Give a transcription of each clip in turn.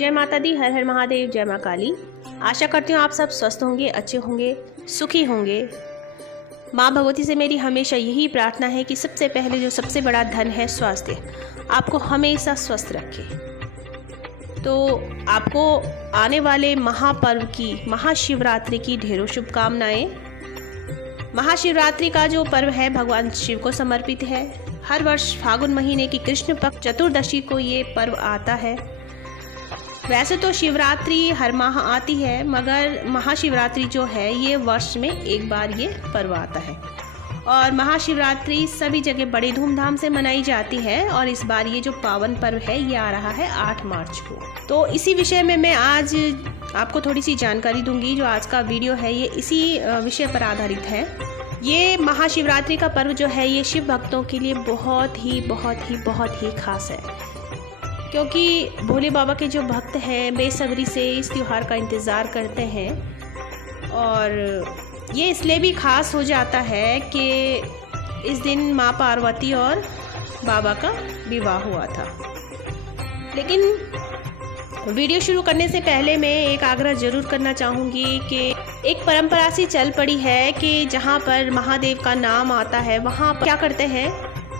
जय माता दी, हर हर महादेव, जय माँ काली। आशा करती हूँ आप सब स्वस्थ होंगे, अच्छे होंगे, सुखी होंगे। माँ भगवती से मेरी हमेशा यही प्रार्थना है कि सबसे पहले जो सबसे बड़ा धन है स्वास्थ्य, आपको हमेशा स्वस्थ रखे। तो आपको आने वाले महापर्व की, महाशिवरात्रि की ढेरों शुभकामनाएं। महाशिवरात्रि का जो पर्व है भगवान शिव को समर्पित है। हर वर्ष फागुन महीने की कृष्ण पक्ष चतुर्दशी को ये पर्व आता है। वैसे तो शिवरात्रि हर माह आती है, मगर महाशिवरात्रि जो है ये वर्ष में एक बार ये पर्व आता है और महाशिवरात्रि सभी जगह बड़े धूमधाम से मनाई जाती है। और इस बार ये जो पावन पर्व है ये आ रहा है 8 मार्च को। तो इसी विषय में मैं आज आपको थोड़ी सी जानकारी दूंगी। जो आज का वीडियो है ये इसी विषय पर आधारित है। ये महाशिवरात्रि का पर्व जो है ये शिव भक्तों के लिए बहुत ही खास है, क्योंकि भोले बाबा के जो भक्त हैं बेसब्री से इस त्यौहार का इंतज़ार करते हैं। और ये इसलिए भी खास हो जाता है कि इस दिन माँ पार्वती और बाबा का विवाह हुआ था। लेकिन वीडियो शुरू करने से पहले मैं एक आग्रह ज़रूर करना चाहूँगी कि एक परंपरा सी चल पड़ी है कि जहाँ पर महादेव का नाम आता है वहाँ पर क्या करते हैं,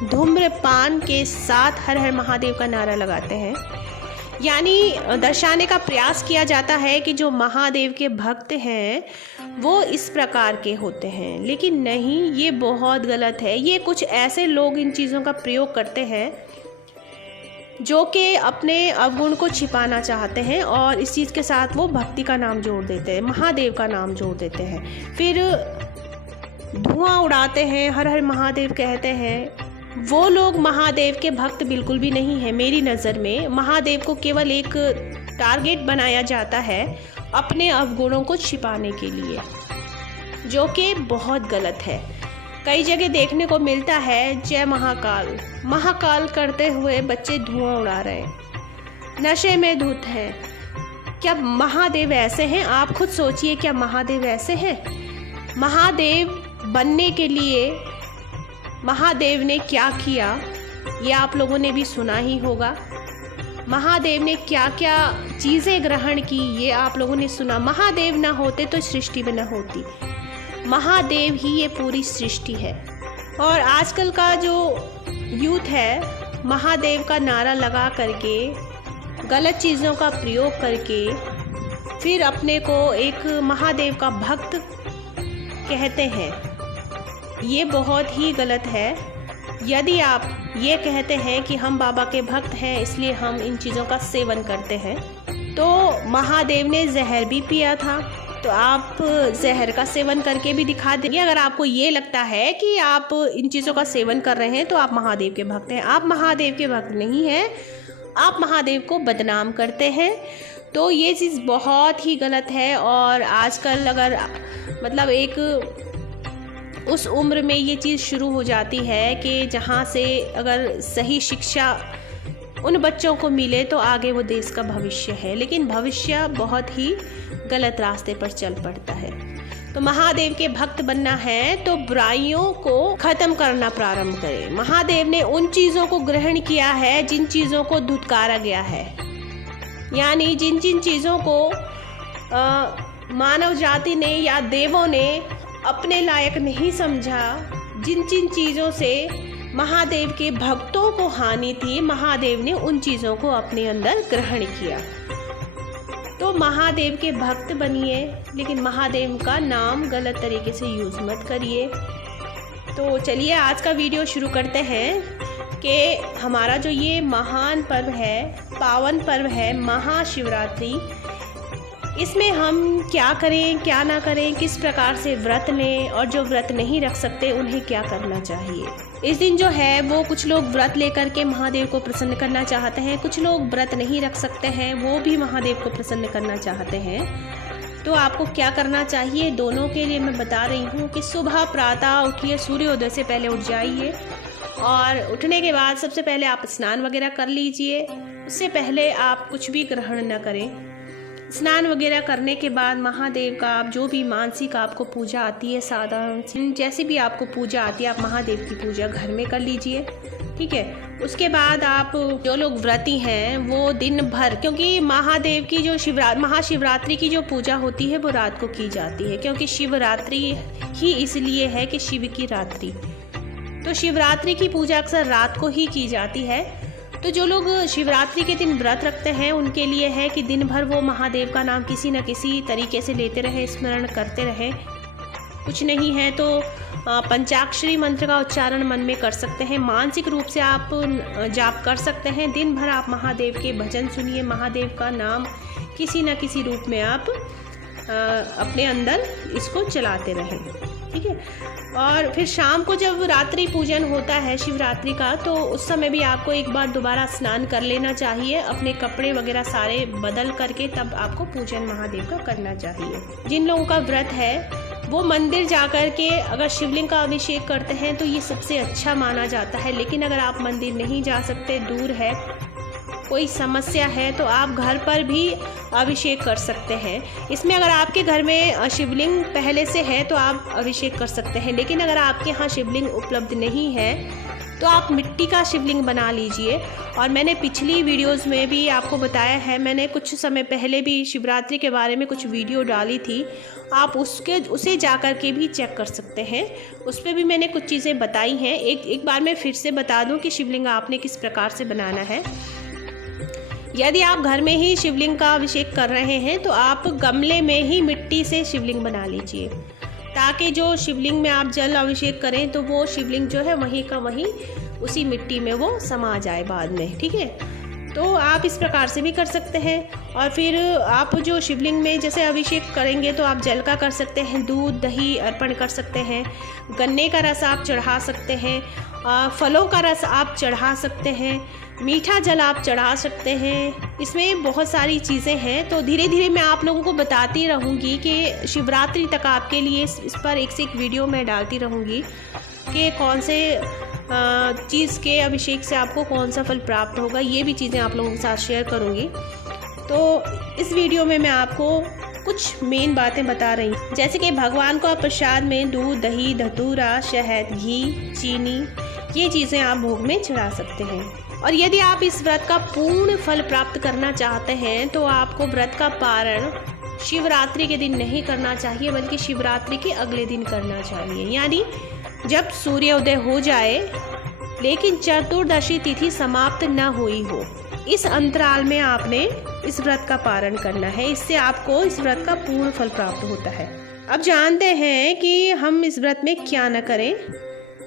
धूम्रपान के साथ हर हर महादेव का नारा लगाते हैं। यानी दर्शाने का प्रयास किया जाता है कि जो महादेव के भक्त हैं वो इस प्रकार के होते हैं। लेकिन नहीं, ये बहुत गलत है। ये कुछ ऐसे लोग इन चीज़ों का प्रयोग करते हैं जो कि अपने अवगुण को छिपाना चाहते हैं और इस चीज़ के साथ वो भक्ति का नाम जोड़ देते हैं, महादेव का नाम जोड़ देते हैं, फिर धुआं उड़ाते हैं, हर हर महादेव कहते हैं। वो लोग महादेव के भक्त बिल्कुल भी नहीं है। मेरी नज़र में महादेव को केवल एक टारगेट बनाया जाता है अपने अवगुणों को छिपाने के लिए, जो कि बहुत गलत है। कई जगह देखने को मिलता है जय महाकाल महाकाल करते हुए बच्चे धुआं उड़ा रहे हैं, नशे में धुत हैं। क्या महादेव ऐसे हैं? आप खुद सोचिए, क्या महादेव ऐसे हैं? महादेव बनने के लिए महादेव ने क्या किया ये आप लोगों ने भी सुना ही होगा। महादेव ने क्या क्या चीज़ें ग्रहण की ये आप लोगों ने सुना। महादेव ना होते तो सृष्टि भी ना होती। महादेव ही ये पूरी सृष्टि है। और आजकल का जो यूथ है महादेव का नारा लगा करके, गलत चीज़ों का प्रयोग करके फिर अपने को एक महादेव का भक्त कहते हैं। ये बहुत ही गलत है। यदि आप ये कहते हैं कि हम बाबा के भक्त हैं इसलिए हम इन चीज़ों का सेवन करते हैं, तो महादेव ने जहर भी पिया था, तो आप जहर का सेवन करके भी दिखा देंगे। अगर आपको ये लगता है कि आप इन चीज़ों का सेवन कर रहे हैं तो आप महादेव के भक्त हैं। आप महादेव के भक्त नहीं हैं, आप महादेव को बदनाम करते हैं। तो ये चीज़ बहुत ही गलत है। और आजकल अगर मतलब एक उस उम्र में ये चीज़ शुरू हो जाती है कि जहाँ से अगर सही शिक्षा उन बच्चों को मिले तो आगे वो देश का भविष्य है, लेकिन भविष्य बहुत ही गलत रास्ते पर चल पड़ता है। तो महादेव के भक्त बनना है तो बुराइयों को ख़त्म करना प्रारंभ करें। महादेव ने उन चीज़ों को ग्रहण किया है जिन चीज़ों को धुतकारा गया है, यानी जिन जिन चीज़ों को मानव जाति ने या देवों ने अपने लायक नहीं समझा, जिन जिन चीज़ों से महादेव के भक्तों को हानि थी, महादेव ने उन चीज़ों को अपने अंदर ग्रहण किया। तो महादेव के भक्त बनिए, लेकिन महादेव का नाम गलत तरीके से यूज़ मत करिए। तो चलिए आज का वीडियो शुरू करते हैं कि हमारा जो ये महान पर्व है, पावन पर्व है महाशिवरात्रि, इसमें हम क्या करें क्या ना करें, किस प्रकार से व्रत लें और जो व्रत नहीं रख सकते उन्हें क्या करना चाहिए। इस दिन जो है वो कुछ लोग व्रत लेकर के महादेव को प्रसन्न करना चाहते हैं, कुछ लोग व्रत नहीं रख सकते हैं वो भी महादेव को प्रसन्न करना चाहते हैं। तो आपको क्या करना चाहिए, दोनों के लिए मैं बता रही हूँ कि सुबह प्रातः उठिए, सूर्योदय से पहले उठ जाइए और उठने के बाद सबसे पहले आप स्नान वगैरह कर लीजिए। उससे पहले आप कुछ भी ग्रहण न करें। स्नान वगैरह करने के बाद महादेव का आप जो भी मानसिक आपको पूजा आती है, साधारण जैसी भी आपको पूजा आती है, आप महादेव की पूजा घर में कर लीजिए। ठीक है। उसके बाद आप जो लोग व्रती हैं वो दिन भर, क्योंकि महादेव की जो महाशिवरात्रि की जो पूजा होती है वो रात को की जाती है, क्योंकि शिवरात्रि ही इसलिए है कि शिव की रात्रि, तो शिवरात्रि की पूजा अक्सर रात को ही की जाती है। तो जो लोग शिवरात्रि के दिन व्रत रखते हैं उनके लिए है कि दिन भर वो महादेव का नाम किसी न किसी तरीके से लेते रहे, स्मरण करते रहे। कुछ नहीं है तो पंचाक्षरी मंत्र का उच्चारण मन में कर सकते हैं, मानसिक रूप से आप जाप कर सकते हैं। दिन भर आप महादेव के भजन सुनिए, महादेव का नाम किसी न किसी रूप में आप अपने अंदर इसको चलाते रहें, ठीक है। और फिर शाम को जब रात्रि पूजन होता है शिवरात्रि का, तो उस समय भी आपको एक बार दोबारा स्नान कर लेना चाहिए, अपने कपड़े वगैरह सारे बदल करके तब आपको पूजन महादेव का करना चाहिए। जिन लोगों का व्रत है वो मंदिर जाकर के अगर शिवलिंग का अभिषेक करते हैं तो ये सबसे अच्छा माना जाता है। लेकिन अगर आप मंदिर नहीं जा सकते, दूर है, कोई समस्या है, तो आप घर पर भी अभिषेक कर सकते हैं। इसमें अगर आपके घर में शिवलिंग पहले से है तो आप अभिषेक कर सकते हैं, लेकिन अगर आपके यहाँ शिवलिंग उपलब्ध नहीं है तो आप मिट्टी का शिवलिंग बना लीजिए। और मैंने पिछली वीडियोस में भी आपको बताया है, मैंने कुछ समय पहले भी शिवरात्रि के बारे में कुछ वीडियो डाली थी, आप उसे जा कर के भी चेक कर सकते हैं, उस पर भी मैंने कुछ चीज़ें बताई हैं। एक बार मैं फिर से बता दूं कि शिवलिंग आपने किस प्रकार से बनाना है। यदि आप घर में ही शिवलिंग का अभिषेक कर रहे हैं तो आप गमले में ही मिट्टी से शिवलिंग बना लीजिए, ताकि जो शिवलिंग में आप जल अभिषेक करें तो वो शिवलिंग जो है वहीं का वहीं उसी मिट्टी में वो समा जाए बाद में, ठीक है। तो आप इस प्रकार से भी कर सकते हैं। और फिर आप जो शिवलिंग में जैसे अभिषेक करेंगे तो आप जल का कर सकते हैं, दूध दही अर्पण कर सकते हैं, गन्ने का रस आप चढ़ा सकते हैं, फलों का रस आप चढ़ा सकते हैं, मीठा जल आप चढ़ा सकते हैं। इसमें बहुत सारी चीज़ें हैं, तो धीरे धीरे मैं आप लोगों को बताती रहूँगी कि शिवरात्रि तक आपके लिए इस पर एक से एक वीडियो मैं डालती रहूँगी कि कौन से चीज़ के अभिषेक से आपको कौन सा फल प्राप्त होगा, ये भी चीज़ें आप लोगों के साथ शेयर करूँगी। तो इस वीडियो में मैं आपको कुछ मेन बातें बता रही हूँ, जैसे कि भगवान को आप प्रसाद में दूध दही धतूरा शहद घी चीनी ये चीज़ें आप भोग में चढ़ा सकते हैं। और यदि आप इस व्रत का पूर्ण फल प्राप्त करना चाहते हैं तो आपको व्रत का पारण शिवरात्रि के दिन नहीं करना चाहिए, बल्कि शिवरात्रि के अगले दिन करना चाहिए, यानी जब सूर्योदय हो जाए लेकिन चतुर्दशी तिथि समाप्त न हुई हो, इस अंतराल में आपने इस व्रत का पारण करना है। इससे आपको इस व्रत का पूर्ण फल प्राप्त होता है। अब जानते हैं कि हम इस व्रत में क्या न करें।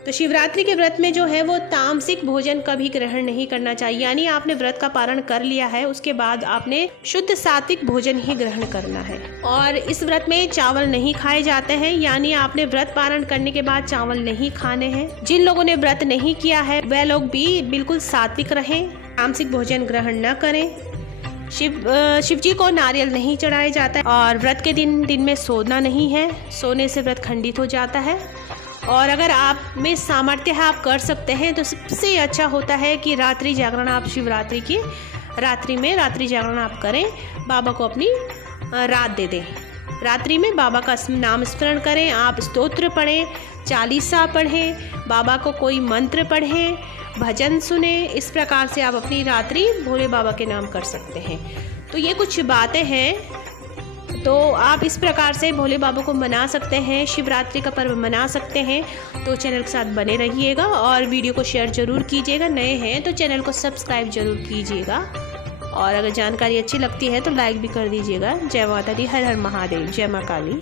तो शिवरात्रि के व्रत में जो है वो तामसिक भोजन कभी ग्रहण नहीं करना चाहिए, यानी आपने व्रत का पारण कर लिया है उसके बाद आपने शुद्ध सात्विक भोजन ही ग्रहण करना है। और इस व्रत में चावल नहीं खाए जाते हैं, यानी आपने व्रत पारण करने के बाद चावल नहीं खाने हैं। जिन लोगों ने व्रत नहीं किया है वह लोग भी बिल्कुल सात्विक रहें, तामसिक भोजन ग्रहण न करें। शिव जी को नारियल नहीं चढ़ाया जाता है। और व्रत के दिन में सोना नहीं है, सोने से व्रत खंडित हो जाता है। और अगर आप में सामर्थ्य है आप कर सकते हैं तो सबसे अच्छा होता है कि रात्रि जागरण आप शिवरात्रि की रात्रि में रात्रि जागरण आप करें, बाबा को अपनी रात दे दें। रात्रि में बाबा का नाम स्मरण करें, आप स्तोत्र पढ़ें, चालीसा पढ़ें, बाबा को कोई मंत्र पढ़ें, भजन सुने। इस प्रकार से आप अपनी रात्रि भोले बाबा के नाम कर सकते हैं। तो ये कुछ बातें हैं, तो आप इस प्रकार से भोले बाबा को मना सकते हैं, शिवरात्रि का पर्व मना सकते हैं। तो चैनल के साथ बने रहिएगा और वीडियो को शेयर ज़रूर कीजिएगा। नए हैं तो चैनल को सब्सक्राइब जरूर कीजिएगा, और अगर जानकारी अच्छी लगती है तो लाइक भी कर दीजिएगा। जय माता दी, हर हर महादेव, जय माँ काली।